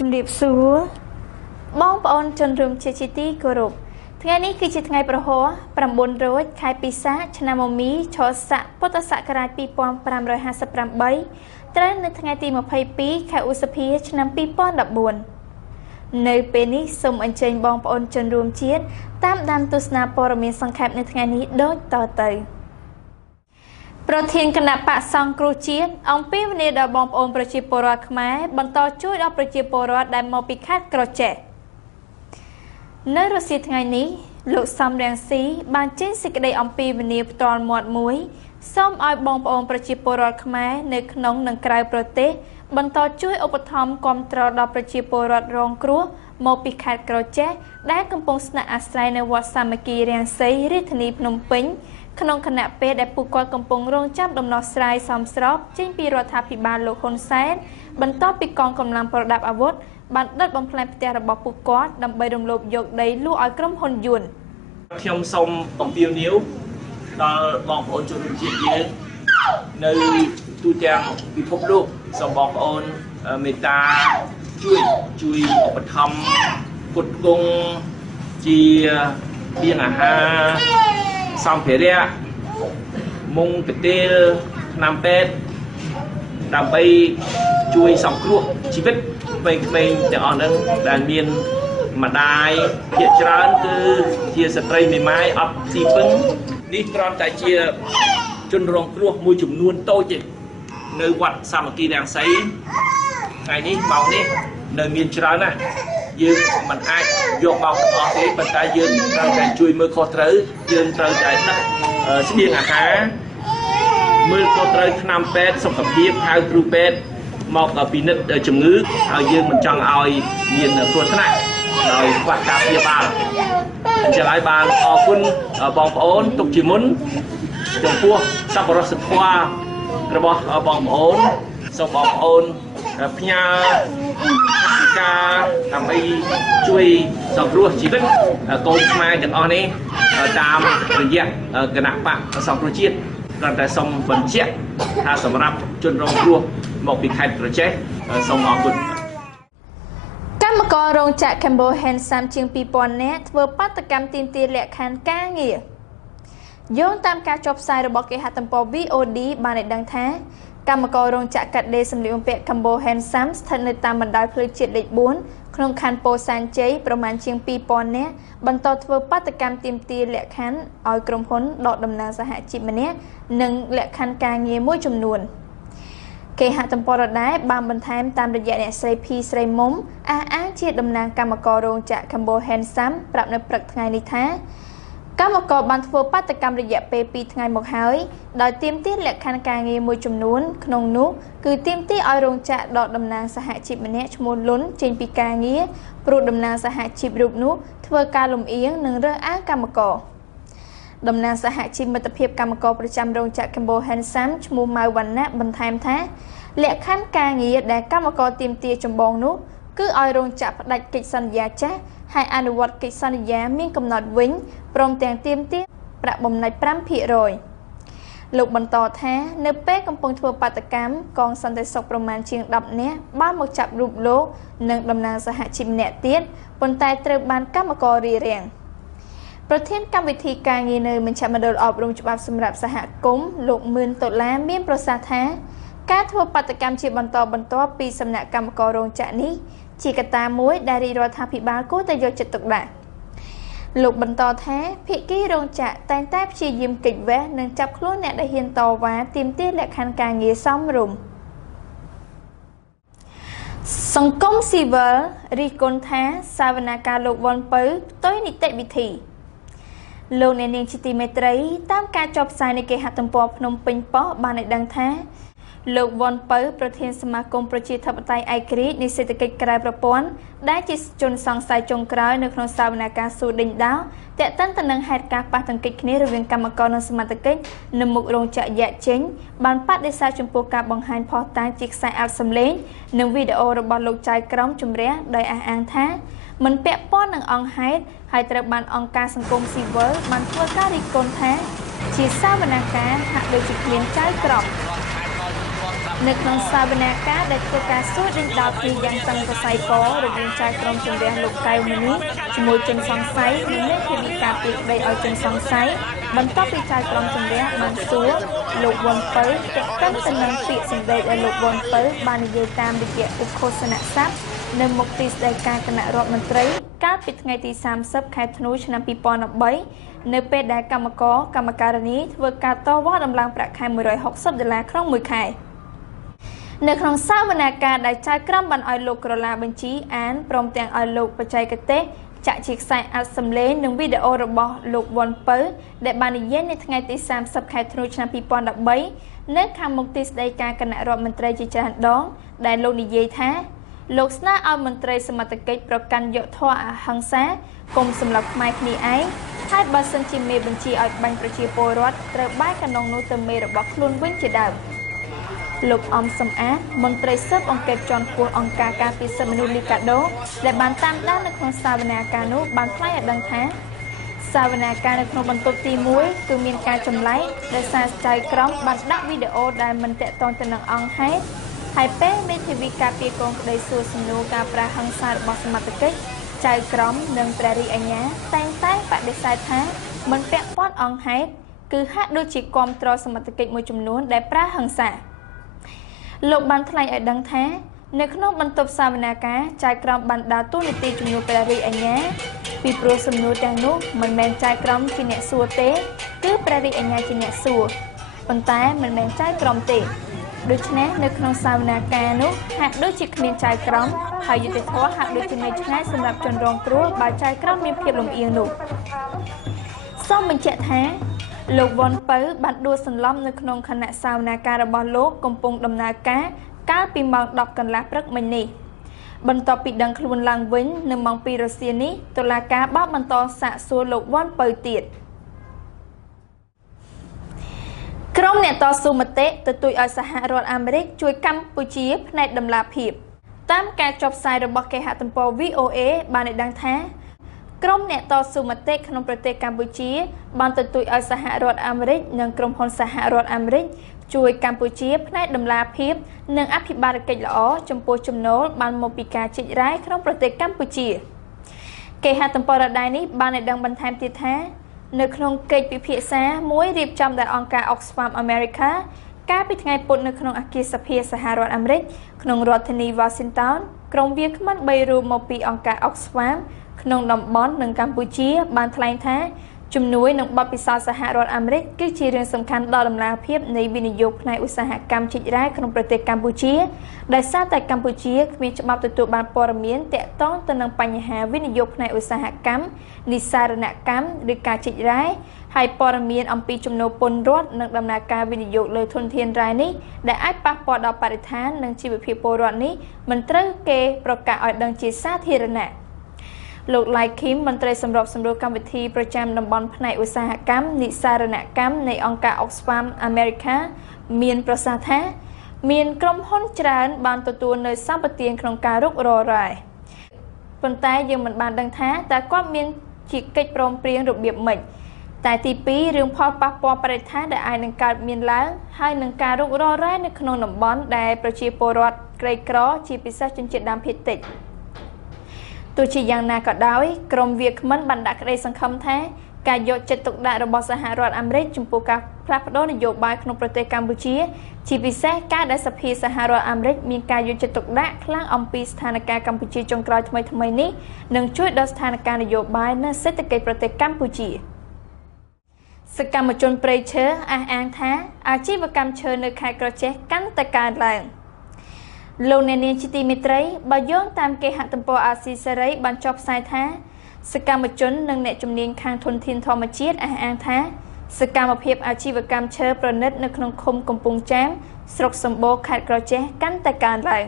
ជំរាបសួរបងប្អូនជនរួមជាទីគោរពថ្ងៃនេះគឺជាថ្ងៃប្រហោះ9រោចខែពិសាឆ្នាំមមីឆស័កពុទ្ធសករាជ2558ត្រូវនៅថ្ងៃទី22ខែឧសភាឆ្នាំ2014នៅពេលនេះសូមអញ្ជើញបងប្អូនជនរួមជាតិតាមដានទស្សនាព័ត៌មានសង្ខេបនៅថ្ងៃនេះដូចតទៅប្រធានគណៈបកសង្គ្រោះជាតិអំពីវនីដល់បងប្អូនប្រជាពលរដ្ឋខ្មែរបន្តជួយដល់ប្រជាពលរដ្ឋដែលមកពីខេត្តក្រចេះនៅរសៀលថ្ងៃនេះលោកសំរងស៊ីបានចេញសេចក្តីអំពីវនីផ្ទាល់មាត់មួយសូមឲ្យបងប្អូនប្រជាពលរដ្ឋខ្មែរនៅក្នុងនិងក្រៅប្រទេសបន្តជួយឧបត្ថម្ភគាំទ្រដល់ប្រជាពលរដ្ឋរងគ្រោះមកពីខេត្តក្រចេះដែលកំពុងស្នាក់អាស្រ័យនៅវត្តសាមគ្គីរាំងសីរាជធានីភ្នំពេញក្នុងគណៈពេលដែលពួកគាត់កំពុងរងចាំដំណោះស្រាយសមស្របចេញពីរដ្ឋាភិបាលលោកហ៊ុនសែនបន្ទាប់ពីកងកម្លាំងប្រដាប់អាវុធបានដុតបំផ្លាញផ្ទះរបស់ពួកគាត់ដើម្បីរំលោភយកដីលក់ឲ្យក្រុមហ៊ុនយួនខ្ញុំសូមអំពាវនាវដល់បងប្អូនជនរួមជាតិយើងនៅទូទាំងពិភពលោកសូមបងប្អូនមេត្តាជួយឧបត្ថម្ភផ្គត់ផ្គង់ជាធានអាហារសម្ភារៈមុងកាទេលថ្នាំពេទ្យដើម្បីជួយសង្គ្រោះជីវិតក្មេងៗទាំងអស់ហ្នឹងដែលមានម្ដាយភាគច្រើនគឺជាស្ត្រីមេម៉ាយអត់ស៊ីពឹងនេះគ្រាន់តែជាជនរងគ្រោះមួយចំនួនតូចទេនៅវត្តសាមគ្គីរាំងសីថ្ងៃនេះម៉ោងនេះនៅមានច្រើនណាស់យើងមិនអាចយកមកទាំងអស់ទេប៉ុន្តែយើងត្រូវតែជួយមើលខុសត្រូវយើងត្រូវតែដឹកស្បៀងអាហារមើលខុសត្រូវថ្នាំពេទ្យសុខភាពហៅគ្រូពេទ្យមកពិនិត្យជំងឺហើយយើងមិនចង់ឲ្យមានគ្រោះថ្នាក់ដោយខ្វះការព្យាបាលអញ្ចឹងហើយបានអរគុណបងប្អូនទុកជាមុនចំពោះសប្បុរសធម៌របស់បងប្អូនសូមបងប្អូនផ្ញើការដើម្បីជួយសង្គ្រោះជីវិតកូនខ្មែរទាំងអស់នេះតាមរយៈគណៈបកសង្គ្រោះជាតិគ្រាន់តែសូមបញ្ជាក់ថាសម្រាប់ជនរងគ្រោះមកពីខេត្តក្រចេះសូមអរគុណកម្មកររោងចក្រ Cambo Handsam ជាង 2000 នាក់ធ្វើបាតកម្មទាមទារលក្ខខណ្ឌការងារយោងតាមការចុះផ្សាយរបស់គេហទំព័រ VOD បានឲ្យដឹងថាកម្មកររោងចក្រកាត់ដេរសម្លៀកបំពាក់ Cambo Handsam ស្ថិតនៅតាមបណ្ដោយផ្លូវជាតិលេខ4ក្នុងខណ្ឌពោធិ៍សែនជ័យប្រមាណជាង 2000 នាក់បន្តធ្វើបាតកម្មទាមទារលក្ខខណ្ឌឲ្យក្រុមហ៊ុនដកតំណែងសហជីពម្នាក់និងលក្ខខណ្ឌការងារមួយចំនួនគេហទំព័រដដែលបានបន្ថែមតាមរយៈអ្នកស្រីភីស្រីមុំអះអាងជាតំណាងកម្មកររោងចក្រ Cambo Handsam ប្រាប់នៅព្រឹកថ្ងៃនេះថាកម្មករបានធ្វើបាតកម្មរយៈពេល2ថ្ងៃមកហើយដោយទាមទារលក្ខខណ្ឌការងារមួយចំនួនក្នុងនោះគឺទាមទារឲ្យរោងចក្រដកតំណែងសហជីពម្នាក់ឈ្មោះលុនចេញពីការងារព្រោះតំណែងសហជីពរូបនោះធ្វើការលំអៀងនិងរើសអើងកម្មករតំណាងសហជីពមិត្តភាពកម្មករប្រចាំរោងចក្រ Cambo Handsam ឈ្មោះម៉ៅវណ្ណៈបន្ថែមថាលក្ខខណ្ឌការងារដែលកម្មករទាមទារចម្បងនោះគឺឲ្យរោងចក្រផ្ដាច់កិច្ចសន្យាចាស់ហើយអនុវត្តកិច្ចសន្យាមានកំណត់វិញព្រមទាំងទាមទារប្រាក់បំណាច់ 5% លោកបន្តថានៅពេលកំពុងធ្វើបាតកម្មកងសន្តិសុខប្រមាណជាង10នាក់បានមកចាប់រូបលោកនិងតំណាងសហជីពម្នាក់ទៀតប៉ុន្តែត្រូវបានកម្មកររារាំងប្រធានកម្មវិធីការងារនៅមជ្ឈមណ្ឌលអប់រំច្បាប់សម្រាប់សហគមន៍លោកមឿនដុល្លារមានប្រសាសន៍ថាការធ្វើបាតកម្មជាបន្តបន្ទាប់ពីសំណាក់កម្មកររោងចក្រនេះជាកត្តាមួយដែលរាជរដ្ឋាភិបាលគួរតែយកចិត្តទុកដាក់លោកបន្តថាភាគីរោងចក្រតែងតែព្យាយាមគេចវេះនិងចាប់ខ្លួនអ្នកដែលហ៊ានតវ៉ាទាមទារលក្ខខណ្ឌការងារសមរម្យសង្គមស៊ីវិលរិះគន់ថាសវនាការលោកវ៉ុនពៅផ្ទុយនីតិវិធីលោកអ្នកនាងជាទីមេត្រីតាមការចុះផ្សាយនៃគេហទំព័រភ្នំពេញប៉ុស្តិ៍បានឲ្យដឹងថាលោកវ៉ុនពៅប្រធានសមាគមប្រជាធិបតេយ្យឯករាជ្យនៃសេដ្ឋកិច្ចក្រៅប្រព័ន្ធដែលជាជនសង្ស័យចុងក្រោយនៅក្នុងសវនាការសួរដេញដោលតាក់ទិនទៅនឹងហេតុការណ៍ប៉ះទង្គិចគ្នារវាងកម្មករនិងសមាជិកនៅមុខរោងចក្រយ៉ាក់ចេញបានបដិសេធចំពោះការបង្ហាញភស្តុតាងជាខ្សែអត្ថសំឡេងនិងវីដេអូរបស់លោកចៅក្រមជំរះដោយអះអាងថាមិនពាក់ព័ន្ធនឹងអង្គហេតុហើយត្រូវបានអង្គការសង្គមស៊ីវិលបានធ្វើការរិះគន់ថាជាសវនាការហាក់ដូចជាគ្មានចៅក្រម នៅក្នុងសាវនាការដែលធ្វើការសួរដេញដោលគ្នាយ៉ាងតឹងសរសៃករវាងចៅក្រមជំរះលោកកៅមនីជាមួយជនសង្ស័យនិងអ្នកធានាការពីក្តីឲ្យជនសង្ស័យបន្ទាប់ពីចៅក្រមជំរះបានសួរលោកវ៉ុនពៅទាក់ទងទៅនឹងពាក្យសម្ដីដែលលោកវ៉ុនពៅបាននិយាយតាមរយៈឧបឃោសនស័ព្ទនៅមុខទីស្តីការគណៈរដ្ឋមន្ត្រីកាលពីថ្ងៃទី30ខែធ្នូឆ្នាំ2013នៅពេលដែលកម្មការិនីធ្វើការតវ៉ាដំឡើងប្រាក់ខែ$160ក្នុងមួយខែនៅក្នុងសាវនាការដែលចៅក្រមបានឲ្យលោកក្រឡាបញ្ជីអានព្រមទាំងឲ្យលោកបច្ចេកទេសចាក់ជាខ្សែអាត់សំឡេងនិងវីដេអូរបស់លោកវ៉ុនពៅដែលបាននិយាយនៅថ្ងៃទី30ខែធ្នូឆ្នាំ2013នៅខាងមុខទីស្តីការគណៈរដ្ឋមន្ត្រីជាច្រើនដងដែលលោកនិយាយថាលោកស្នើឲ្យមន្ត្រីសមត្ថកិច្ចប្រកាន់យកធម៌អហិង្សាកុំសម្លាប់ខ្មែរគ្នាឯងហើយបើសិនជាមេបញ្ជាឲ្យបាញ់ប្រជាពលរដ្ឋត្រូវបែរកណ្ដុងនោះទៅមេរបស់ខ្លួនវិញជាដើមលោកអំសំអាតមន្ត្រីស៊ើបអង្កេតជាន់ខ្ពស់អង្គការការពារសិទ្ធិមនុស្សលីកាដូដែលបានតាមដាននៅក្នុងសាវនាការនោះបានថ្លែងឲ្យដឹងថាសាវនាការនៅក្នុងបន្ទប់ទី1គឺមានការចម្លែកដោយសារចៅក្រមបានដាក់វីដេអូដែលមិនតាក់ទងទៅនឹងអង្គហេតុហើយពេលមេធាវីការពារកងក្តីសួរសំណួរការប្រាហិង្សារបស់សមត្ថកិច្ចចៅក្រមនិងព្រះរាជអាជ្ញាតែងតែបដិសេធថាមិនពាក់ព័ន្ធអង្គហេតុគឺហាក់ដូចជាគាំទ្រសមត្ថកិច្ចមួយចំនួនដែលប្រាហិង្សាលោកបានថ្លែងឲ្យដឹងថានៅក្នុងបន្ទប់សាវនាការចៅក្រមបានដើរតួនាទីជំនួសព្រះរាជអាជ្ញាពីព្រោះសំណួរទាំងនោះមិនមែនចៅក្រមជាអ្នកសួរទេគឺព្រះរាជអាជ្ញាជាអ្នកសួរប៉ុន្តែមិនមែនចៅក្រមទេដូច្នេះនៅក្នុងសាវនាការនោះហាក់ដូចជាគ្មានចៅក្រមហើយយុត្តិធម៌ហាក់ដូចជានៅឆ្ងាយសម្រាប់ជនរងគ្រោះបើចៅក្រមមានភាពលំអៀងនោះសូមបញ្ជាក់ថាលោកវ៉ុនពៅបានដួលសន្លប់នៅក្នុងគណៈសាវនាការរបស់លោកកំពុងដំណើរការកាលពីម៉ោង 10 កន្លះព្រឹកមិញនេះបន្ទាប់ពីដឹងខ្លួនឡើងវិញនៅម៉ោង 2 រសៀលនេះតុលាការបានបន្តសាកសួរលោកវ៉ុនពៅទៀតក្រុមអ្នកតស៊ូមតិទទូចឲ្យសហរដ្ឋអាមេរិកជួយកម្ពុជាផ្នែកដំណាភៀបតាមការចុះផ្សាយរបស់គេហទំព័រ VOA បានឲ្យដឹងថាក្រុមអ្នកតស៊ូមតិក្នុងប្រទេសកម្ពុជាបានទទូចឲ្យសហរដ្ឋអាមេរិកនិងក្រុមហ៊ុនសហរដ្ឋអាមេរិកជួយកម្ពុជាផ្នែកដំណាភៀបនិងអភិបាលកិច្ចល្អចំពោះចំណូលបានមកពីការជីករ៉ែក្នុងប្រទេសកម្ពុជាគេហទំព័រដដែលនេះបានឲ្យដឹងបន្ថែមទៀតថានៅក្នុងកិច្ចពិភាក្សាមួយរៀបចំដោយអង្គការ Oxfam America កាលពីថ្ងៃពុធនៅក្នុងអគារសភាសហរដ្ឋអាមេរិកក្នុងរដ្ឋធានី Washington ក្រុមវាគ្មិន3រូបមកពីអង្គការ Oxfam ក្នុងតំបន់និងកម្ពុជាបានថ្លែងថាជំនួយនិងបទពិសោធន៍សហរដ្ឋអាមេរិកគឺជារឿងសំខាន់ដល់ដំណាភាពនៃវិនិយោគផ្នែកឧស្សាហកម្មជីករ៉ែក្នុងប្រទេសកម្ពុជាដោយសារតែកម្ពុជាគ្មានច្បាប់ទទួលបានព័ត៌មានទាក់ទងទៅនឹងបញ្ហាវិនិយោគផ្នែកឧស្សាហកម្មនិស្សារណកម្មឬការជីករ៉ែហើយព័ត៌មានអំពីចំនួនពន្ធរដ្ឋនិងដំណើរការវិនិយោគលើធនធានរ៉ែនេះដែលអាចប៉ះពាល់ដល់បរិស្ថាននិងជីវភាពពលរដ្ឋនេះមិនត្រូវគេប្រកាសឲ្យដឹងជាសាធារណៈលោក Lai Kim មន្ត្រីសម្របសម្រួលកម្មវិធីប្រចាំតំបន់ផ្នែកឧស្សាហកម្មនិស្សារណកម្មនៃអង្គការ Oxfam America មានប្រសាសន៍ថាមានក្រុមហ៊ុនច្រើនបានទទួលនៅសម្បទានក្នុងការរុករករ៉ែប៉ុន្តែយើងមិនបានដឹងថាតើគាត់មានជាកិច្ចព្រមព្រៀងរបៀបម៉េចតែទី2រឿងផលប៉ះពាល់បរិស្ថានដែលអាចនឹងកើតមានឡើងហើយនឹងការរុករករ៉ែនៅក្នុងតំបន់ដែលប្រជាពលរដ្ឋក្រីក្រជាពិសេសជនជាតិដើមភាគតិចទោះជាយ៉ាងណាក៏ដោយក្រមវាគ្មិនបានដាក់ក្តីសង្ឃឹមថាការយកចិត្តទុកដាក់របស់សហរដ្ឋអាមេរិកចំពោះការផ្លាស់ប្ដូរនយោបាយក្នុងប្រទេសកម្ពុជាជាពិសេសការដែលសភាសហរដ្ឋអាមេរិកមានការយកចិត្តទុកដាក់ខ្លាំងអំពីស្ថានភាពកម្ពុជាចុងក្រោយថ្មីៗនេះនឹងជួយដល់ស្ថានភាពនយោបាយនិងសេដ្ឋកិច្ចប្រទេសកម្ពុជាសកម្មជនព្រៃឈើអះអាងថាអាជីវកម្មឈើនៅខេត្តក្រចេះកាន់តែកើនឡើងលោកអ្នកនាងជាទីមេត្រីបើយោងតាមគេហទំព័រអាស៊ីសេរីបានចុះផ្សាយថាសកម្មជននិងអ្នកជំនាញខាងធនធានធម្មជាតិអះអាងថាសកម្មភាពអាជីវកម្មឈើប្រណិតនៅក្នុងឃុំកំពង់ចាមស្រុកសម្បូរខេត្តក្រចេះកាន់តែកើនឡើង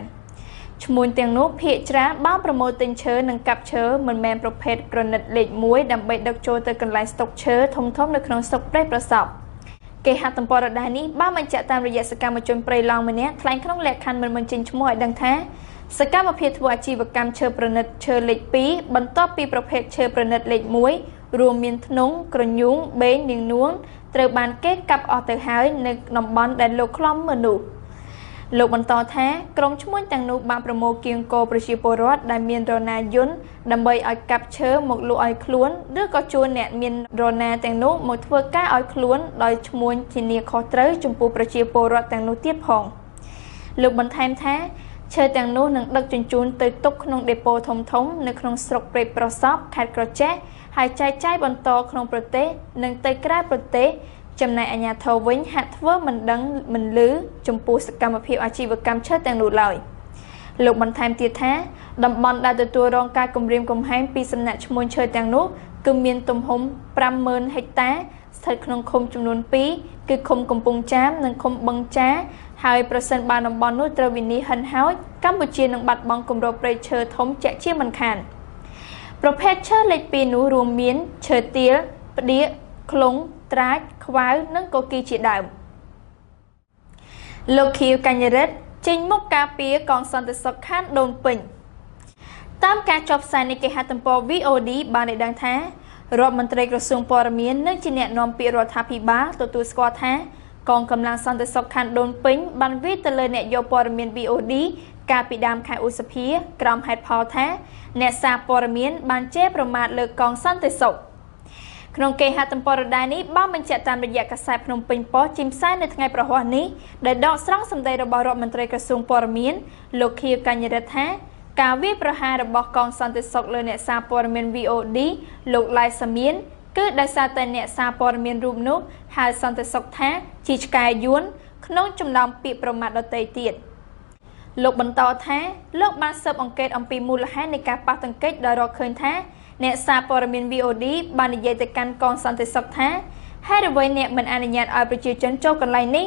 ឈ្មួញទាំងនោះភាគច្រើនបានប្រមូលទិញឈើនិងកាប់ឈើមិនមែនប្រភេទប្រណិតលេខ1ដើម្បីដឹកចូលទៅកន្លែងស្តុកឈើធំៗនៅក្នុងស្រុកព្រៃប្រសពគេហទំព័រដដែលនេះបានបញ្ជាក់តាមរយៈសកម្មជនព្រៃឡង់ម្នាក់ថ្លែងក្នុងលក្ខខណ្ឌមិនបញ្ចេញឈ្មោះឲ្យដឹងថាសកម្មភាពធ្វើអាជីវកម្មឈើប្រណិតឈើលេខ2បន្ទាប់ពីប្រភេទឈើប្រណិតលេខ1រួមមានធ្នង់ក្រញូងបេងនាងនួនត្រូវបានគេកាប់អស់ទៅហើយនៅតំបន់ដែលលោកខ្លំមនុស្ស លោកបន្តថាក្រុមឈ្មួញទាំងនោះបានប្រមូលគៀងគោប្រជាពលរដ្ឋដែលមានរណាយន្តដើម្បីឲ្យកាប់ឈើមកលក់ឲ្យខ្លួនឬក៏ជួលអ្នកមានរណាទាំងនោះមកធ្វើការឲ្យខ្លួនដោយឈ្មួញធានាខុសត្រូវចំពោះប្រជាពលរដ្ឋទាំងនោះទៀតផងលោកបន្ថែមថាឈើទាំងនោះនឹងដឹកជញ្ជូនទៅទុកក្នុងដេប៉ូធំៗនៅក្នុងស្រុកព្រែកប្រសពខេត្តក្រចេះហើយចែកចាយបន្តក្នុងប្រទេសនិងទៅក្រៅប្រទេសចំណែកអាជ្ញាធរវិញហាក់ធ្វើមិនដឹងមិនឮចំពោះសកម្មភាពអាជីវកម្មឈើទាំងនោះឡើយលោកបន្ថែមទៀតថាតំបន់ដែលទទួលរងការគំរាមកំហែងពីសំណាក់ឈ្មួញឈើទាំងនោះគឺមានទំហំ 50,000 ហិកតាស្ថិតក្នុងឃុំចំនួន2គឺឃុំកំពង់ចាមនិងឃុំបឹងចាហើយប្រសិនបើតំបន់នោះត្រូវវិនិច្ឆ័យហិនហោចកម្ពុជានឹងបាត់បង់គម្របព្រៃឈើធំជាក់ជាមិនខានប្រភេទឈើលេខ2នោះរួមមានឈើទាលផ្ដៀកខ្លុងត្រាចខ្វៅនិងកគីជាដើមលោកខៀវកញ្ញរិទ្ធចេញមុខការពារកងសន្តិសុខខណ្ឌដូនពេញតាមការចុះផ្សាយនៃគេហទំព័រ VOD បានឲ្យដឹងថារដ្ឋមន្ត្រីក្រសួងព័ត៌មាននិងជាអ្នកនាំពាក្យរដ្ឋាភិបាលទទួលស្គាល់ថាកងកម្លាំងសន្តិសុខខណ្ឌដូនពេញបានវាយទៅលើអ្នកយកព័ត៌មាន VOD កាលពីដើមខែឧសភាក្រោមហេតុផលថាអ្នកសារព័ត៌មានបានជេរប្រមាថលើកងសន្តិសុខក្នុងគេហទំព័រដដែលនេះបានបញ្ជាក់តាមរយៈកាសែតភ្នំពេញប៉ុស្តិ៍ជីមផ្សាយនៅថ្ងៃប្រហ័សនេះដែលដកស្រង់សម្ដីរបស់រដ្ឋមន្ត្រីក្រសួងព័ត៌មានលោកខៀវកញ្ញរិទ្ធថាការវាយប្រហាររបស់កងសន្តិសុខលើអ្នកសារព័ត៌មាន VOD លោកឡៃសាមៀនគឺដោយសារតែអ្នកសារព័ត៌មានរូបនោះហៅសន្តិសុខថាជាឆ្កែយួនក្នុងចំណោមពាក្យប្រមាថដទៃទៀតលោកបន្តថាលោកបានស៊ើបអង្កេតអំពីមូលហេតុនៃការប៉ះទង្គិចដោយរកឃើញថាអ្នកសារព័ត៌មាន VOD បាននិយាយទៅកាន់កងសន្តិសុខថាហេតុអ្វីអ្នកមិនអនុញ្ញាតឲ្យប្រជាជនចូលកន្លែងនេះ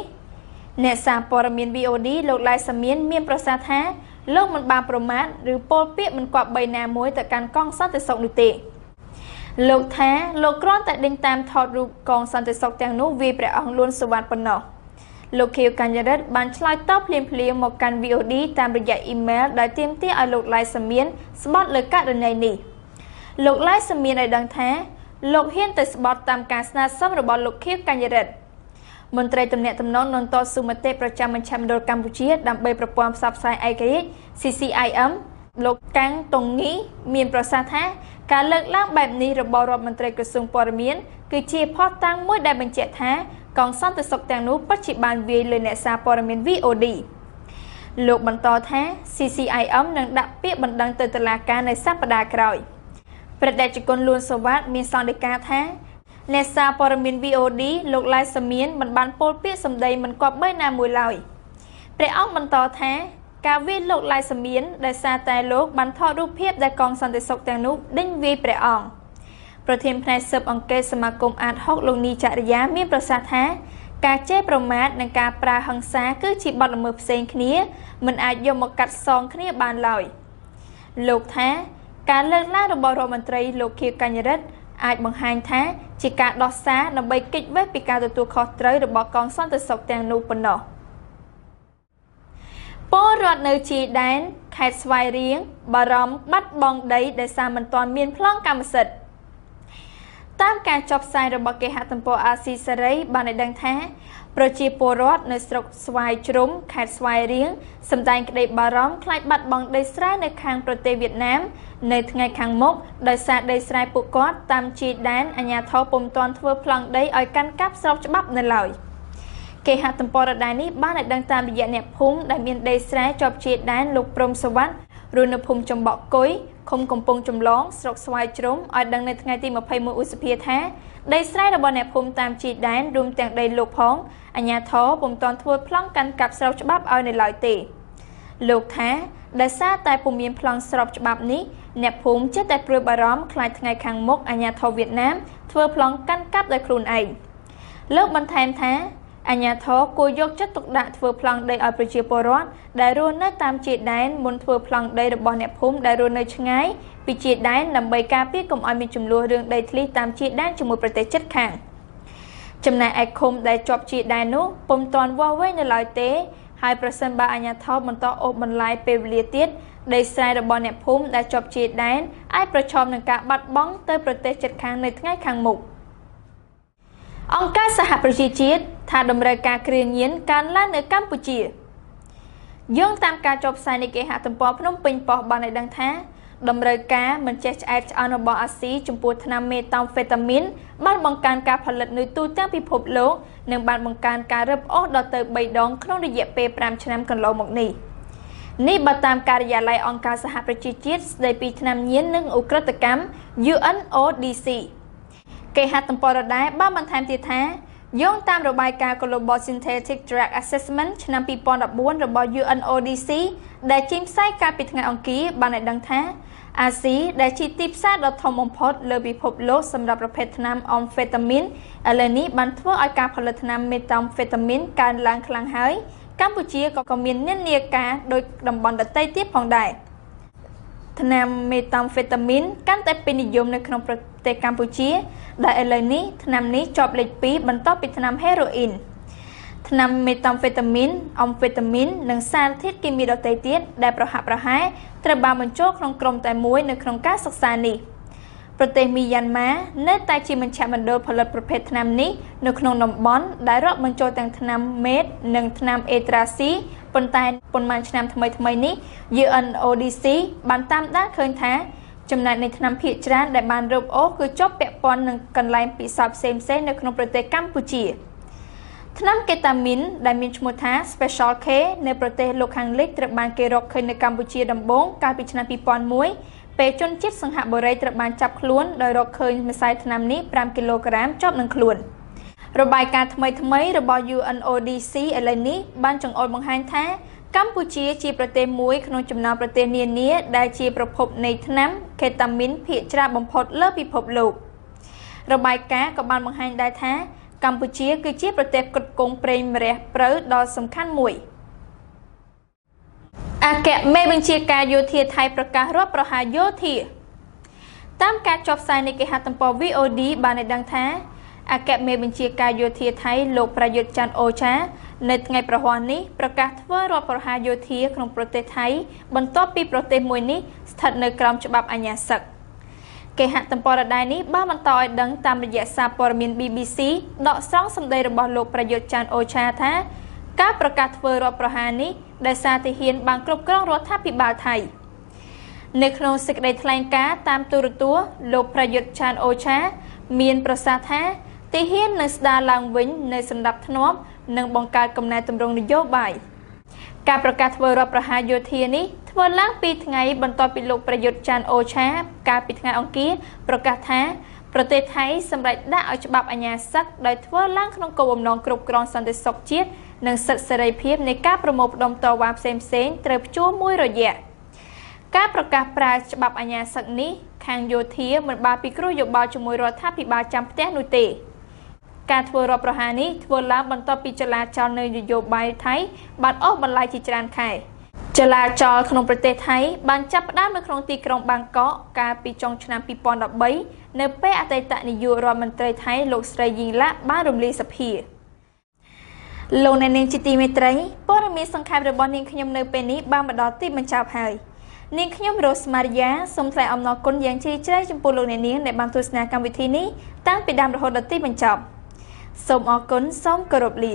អ្នកសារព័ត៌មាន VOD លោកឡៃសាមៀនមានប្រសាសន៍ថាលោកមិនបានប្រមាថឬពោលពាក្យមិនគប្បីណាមួយទៅកាន់កងសន្តិសុខនោះទេលោកថាលោកគ្រាន់តែដេញតាមថតរូបកងសន្តិសុខទាំងនោះវាយព្រះអង្គលួនសុវត្ថិប៉ុណ្ណោះលោកខៀវកញ្ញរិទ្ធបានឆ្លើយតបភ្លាមៗមកកាន់ VOD តាមរយៈអ៊ីមែលដែលទាមទារឲ្យលោកឡៃសាមៀនស្បត់លើករណីនេះលោកឡៃសាមៀនឲ្យដឹងថាលោកហ៊ានទៅស្បត់តាមការស្នើសុំរបស់លោកខៀវកញ្ញរិទ្ធមន្ត្រីទំនាក់ទំនងនន្តសុមតិប្រចាំមជ្ឈមណ្ឌលកម្ពុជាដើម្បីប្រព័ន្ធផ្សព្វផ្សាយឯករាជ្យ CCIM លោកកាំងតុងងីមានប្រសាសន៍ថាការលើកឡើងបែបនេះរបស់រដ្ឋមន្ត្រីក្រសួងព័ត៌មានគឺជាភស្តុតាងមួយដែលបញ្ជាក់ថាកងសន្តិសុខទាំងនោះពិតជាបានវាយលើអ្នកសារព័ត៌មាន VOD លោកបន្តថា CCIM នឹងដាក់ពាក្យបណ្ដឹងទៅតុលាការនៅសប្តាហ៍ក្រោយព្រះតេជគុណលួនសុវត្ថិមានសន្និដ្ឋានថាអ្នកសារព័ត៌មាន VOD លោកឡៃសាមៀនមិនបានពោលពាក្យសម្ដីមិនគប្បីណាមួយឡើយព្រះអង្គបន្តថាការវាយលោកឡៃសាមៀនដោយសារតែលោកបានថតរូបភាពដែលកងសន្តិសុខទាំងនោះដេញវាយព្រះអង្គប្រធានផ្នែកស៊ើបអង្កេតសមាគមអាត6លោកនីចរិយាមានប្រសាសន៍ថាការជេរប្រមាថនិងការប្រើហិង្សាគឺជាបទល្មើសផ្សេងគ្នាមិនអាចយកមកកាត់សងគ្នាបានឡើយលោកថាការលើកឡើងរបស់រដ្ឋមន្ត្រីលោកខៀវកញ្ញរិទ្ធអាចបង្ហាញថាជាការដោះសារដើម្បីគេចវេសពីការទទួលខុសត្រូវរបស់កងសន្តិសុខទាំងនោះប៉ុណ្ណោះពលរដ្ឋនៅជាដែនខេត្តស្វាយរៀងបារម្ភបាត់បង់ដីដោយសារមិនទាន់មានប្លង់កម្មសិទ្ធិតាមការចុះផ្សាយរបស់គេហទំព័រអាស៊ីសេរីបានឲ្យដឹងថាប្រជាពលរដ្ឋនៅស្រុកស្វាយជ្រុំខេត្តស្វាយរៀងសម្ដែងក្តីបារម្ភខ្លាចបាត់បង់ដីស្រែនៅខាងប្រទេសវៀតណាមនៅថ្ងៃខាងមុខដោយសារដីស្រែពួកគាត់តាមជាដែនអាជ្ញាធរពុំទាន់ធ្វើប្លង់ដីឲ្យកាន់កាប់ស្របច្បាប់នៅឡើយគេហទំព័រដដែលនេះបានឲ្យដឹងតាមរយៈអ្នកភូមិដែលមានដីស្រែជាប់ជាដែនលោកព្រំសវ័ណ្ណរស់នៅភូមិចំបក់គុយឃុំកំពង់ចម្លងស្រុកស្វាយជ្រុំឲ្យដឹងនៅថ្ងៃទី21ឧសភាថាដីស្រែរបស់អ្នកភូមិតាមជាដែនរួមទាំងដីលោកផងអាជ្ញាធរពុំទាន់ធ្វើប្លង់កាន់កាប់ស្របច្បាប់ឲ្យនៅឡើយទេលោកថាដោយសារតែពុំមានប្លង់ស្របច្បាប់នេះអ្នកភូមិចេះតែព្រួយបារម្ភខ្លាចថ្ងៃខាងមុខអាជ្ញាធរវៀតណាមធ្វើប្លង់កាន់កាប់ដោយខ្លួនឯងលោកបន្ថែមថាអាជ្ញាធរគួរយកចិត្តទុកដាក់ធ្វើប្លង់ដីឲ្យប្រជាពលរដ្ឋដែលរស់នៅតាមជាដែនមុនធ្វើប្លង់ដីរបស់អ្នកភូមិដែលរស់នៅឆ្ងាយពីជាដែនដើម្បីការពារកុំឲ្យមានចំនួនរឿងដីធ្លីតាមជាដែនជាមួយប្រទេសជិតខាងចំណែកឯឃុំដែលជាប់ជាដែននោះពុំទាន់វាស់វែងនៅឡើយទេហើយប្រសិនបើអាជ្ញាធរបន្តអូសបន្លាយពេលវេលាទៀតដីស្រែរបស់អ្នកភូមិដែលជាប់ជាដែនអាចប្រឈមនឹងការបាត់បង់ទៅប្រទេសជិតខាងនៅថ្ងៃខាងមុខអង្គការសហប្រជាជាតិថាតម្រូវការគ្រឿងញៀនកើនឡើងនៅកម្ពុជា យោងតាមការចុះផ្សាយនៃគេហទំព័រភ្នំពេញប៉ុស្តិ៍បានឲ្យដឹងថាតម្រូវការមិនចេះឆ្អែតឆ្អន់របស់អាស៊ីចំពោះថ្នាំមេតាំហ្វេតាមីនបានបង្កើនការផលិតនៅទូទាំងពិភពលោកនិងបានបង្កើនការរឹបអូសដល់ទៅ3ដងក្នុងរយៈពេល5ឆ្នាំកន្លងមកនេះបើតាមការិយាល័យអង្គការសហប្រជាជាតិស្ដីពីថ្នាំញៀននិងឧក្រិដ្ឋកម្ម UNODC គេហទំព័រដដែលបានបន្ថែមទៀតថាយោងតាមរបាយការណ៍ Global Synthetic Drug Assessment ឆ្នាំ2014របស់ UNODC ដែលចេញផ្សាយកាលពីថ្ងៃអង្គារបានឲ្យដឹងថាអាស៊ីដែលជាទីផ្សារដ៏ធំបំផុតលើពិភពលោកសម្រាប់ប្រភេទថ្នាំអមហ្វេតាមីនឥឡូវនេះបានធ្វើឲ្យការផលិតថ្នាំមេតាំហ្វេតាមីនកើនឡើងខ្លាំងហើយកម្ពុជាក៏មាននិន្នាការដោយតំបន់ដទៃទៀតផងដែរថ្នាំមេតាំហ្វេតាមីនកាន់តែពេញនិយមនៅក្នុងប្រទេសកម្ពុជាដែលឥឡូវនេះថ្នាំនេះជាប់លេខ2បន្ទាប់ពីថ្នាំហេរ៉ូអ៊ីនថ្នាំមេតាំហ្វេតាមីនអមហ្វេតាមីននិងសារធាតុគីមីដទៃទៀតដែលប្រហាក់ប្រហែលត្រូវបានបញ្ចូលក្នុងក្រុមតែមួយនៅក្នុងការសិក្សានេះប្រទេសមីយ៉ាន់ម៉ានៅតែជាមជ្ឈមណ្ឌលផលិតប្រភេទថ្នាំនេះនៅក្នុងតំបន់ដែលរាប់បញ្ចូលទាំងថ្នាំមេតនិងថ្នាំអេត្រាស៊ីប៉ុន្តែប៉ុន្មានឆ្នាំថ្មីនេះ UNODC បានតាមដានឃើញថាចំណែកនៃថ្នាំភាគច្រើនដែលបានរឹបអូសគឺជាប់ពាក់ព័ន្ធនឹងកន្លែងពិសោធន៍ផ្សេងៗនៅក្នុងប្រទេសកម្ពុជាថ្នាំកេតាមីនដែលមានឈ្មោះថា Special K នៅប្រទេសលោកខាងលិចត្រូវបានគេរកឃើញនៅកម្ពុជាដំបូងកាលពីឆ្នាំ2001ពេលជនជាតិសង្ហបុរីត្រូវបានចាប់ខ្លួនដោយរកឃើញម្សៅថ្នាំនេះ5គីឡូក្រាមជាប់នឹងខ្លួនរបាយការណ៍ថ្មីរបស់ UNODC ឥឡូវនេះបានចង្អុលបង្ហាញថាកម្ពុជាជាប្រទេសមួយក្នុងចំណោមប្រទេសនានាដែលជាប្រភពនៃថ្នាំកេតាមីនភាគច្រើនបំផុតលើពិភពលោករបាយការណ៍ក៏បានបង្ហាញដែរថាកម្ពុជាគឺជាប្រទេសផ្គត់ផ្គង់ប្រេងម្រះព្រៅដ៏សំខាន់មួយអគ្គមេបញ្ជាការយោធាថៃប្រកាសរដ្ឋប្រហារយោធាតាមការចុះផ្សាយនៃគេហទំព័រ VOD បានឲ្យដឹងថាអគ្គមេបញ្ជាការយោធាថៃលោកប្រយុទ្ធច័ន្ទអូឆានៅថ្ងៃប្រហ័សនេះប្រកាសធ្វើរដ្ឋប្រហារយោធាក្នុងប្រទេសថៃបន្ទាប់ពីប្រទេសមួយនេះស្ថិតនៅក្រោមច្បាប់អាញាសឹកគេហទំព័រដដែលនេះបានបន្តឲ្យដឹងតាមរយៈសារព័ត៌មាន BBC ដកស្រង់សម្ដីរបស់លោកប្រយុទ្ធច័ន្ទអូឆាថាការប្រកាសធ្វើរដ្ឋប្រហារនេះដោយសារទាហានបានគ្រប់គ្រងរដ្ឋាភិបាលថៃនៅក្នុងសេចក្តីថ្លែងការណ៍តាមទូរទស្សន៍លោកប្រយុទ្ធច័ន្ទអូឆាមានប្រសាសន៍ថាទាហាននឹងស្ដារឡើងវិញនៅសណ្ដាប់ធ្នាប់និងបង្កើតកំណែទម្រង់នយោបាយការប្រកាសធ្វើរដ្ឋប្រហារយោធានេះធ្វើឡើង2ថ្ងៃបន្ទាប់ពីលោកប្រយុទ្ធច័ន្ទអូឆាកាលពីថ្ងៃអង្គារប្រកាសថាប្រទេសថៃសម្រេចដាក់ឲ្យច្បាប់អាញាសឹកដោយធ្វើឡើងក្នុងគោលបំណងគ្រប់គ្រងសន្តិសុខជាតិនិងសិទ្ធិសេរីភាពនៃការប្រមូលផ្ដុំតវ៉ាផ្សេងៗត្រូវព្យួរមួយរយៈការប្រកាសប្រើច្បាប់អាញាសឹកនេះខាងយោធាមិនបានពិគ្រោះយោបល់ជាមួយរដ្ឋាភិបាលចាំផ្ទះនោះទេការធ្វើរដ្ឋប្រហារនេះធ្វើឡើងបន្ទាប់ពីចលាចលនៅនយោបាយថៃបានអូសបន្លាយជាច្រើនខែចលាចលក្នុងប្រទេសថៃបានចាប់ផ្ដើមនៅក្នុងទីក្រុងបាងកកកាលពីចុងឆ្នាំ2013នៅពេលអតីតនាយករដ្ឋមន្ត្រីថៃលោកស្រីយីឡាបានរំលាយសភាលោកអ្នកនាងជាទីមេត្រីព័ត៌មានសង្ខេបរបស់នាងខ្ញុំនៅពេលនេះបានមកដល់ទីបញ្ចប់ហើយនាងខ្ញុំរ៉ូសម៉ារីយ៉ាសូមថ្លែងអំណរគុណយ៉ាងជ្រាលជ្រៅចំពោះលោកអ្នកនាងដែលបានទស្សនាកម្មវិធីនេះតាំងពីដើមរហូតដល់ទីបញ្ចប់សូមអរគុណសូមគោរពលា